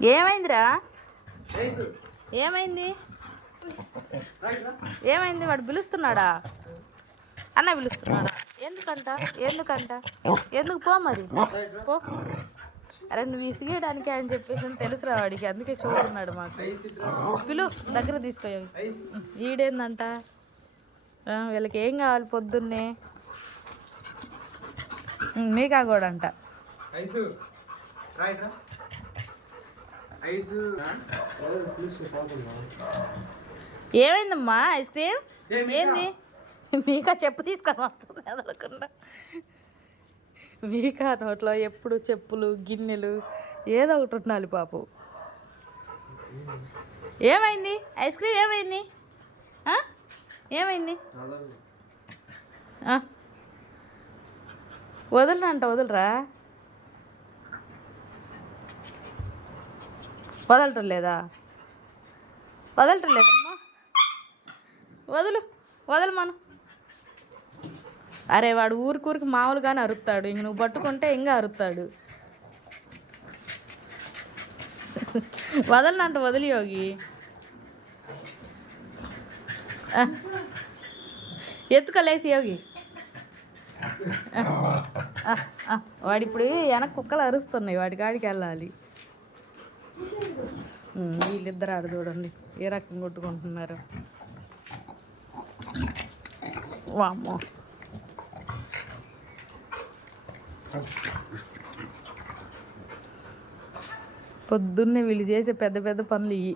ఏమైందిరా? ఏమైంది? ఏమైంది? వాడు పిలుస్తున్నాడా? అన్న పిలుస్తున్నాడా? ఎందుకంట? ఎందుకంట? ఎందుకు? పో మరి, పో. అరే నువ్వు విసిగేయడానికి అని చెప్పేసి తెలుసురా వాడికి, అందుకే చూస్తున్నాడు మాకు. పిలు, దగ్గర తీసుకో. ఈడేందంట? వీళ్ళకి ఏం కావాలి పొద్దున్నే? మీకా కూడా అంట. ఏమైందమ్మా? ఐస్ క్రీమ్ ఏంది? మీకా చెప్పు తీసుకొని వస్తుంది అనుకుండా. మీకా నోట్లో ఎప్పుడు చెప్పులు, గిన్నెలు ఏదో ఒకటి ఉండాలి పాపం. ఏమైంది? ఐస్ క్రీమ్ ఏమైంది? ఏమైంది? వదలరా అంట. వదలరా? వదలటం లేదా? వదలటం లేదమ్మా. వదులు, వదలు మనం. అరే వాడు ఊరికి మామూలుగానే అరుస్తాడు, ఇంక నువ్వు పట్టుకుంటే ఇంకా అరుస్తాడు. వదలనంట. వదిలి యోగి. ఎత్తుకలేసి యోగి. వాడిప్పుడు వెనక కుక్కలు అరుస్తున్నాయి, వాడి కాడికి వెళ్ళాలి. వీళ్ళిద్దరు ఆడు చూడండి ఏ రకం కొట్టుకుంటున్నారు. వామ్మో. పొద్దున్నే వీళ్ళు చేసే పెద్ద పెద్ద పనులు ఇవి.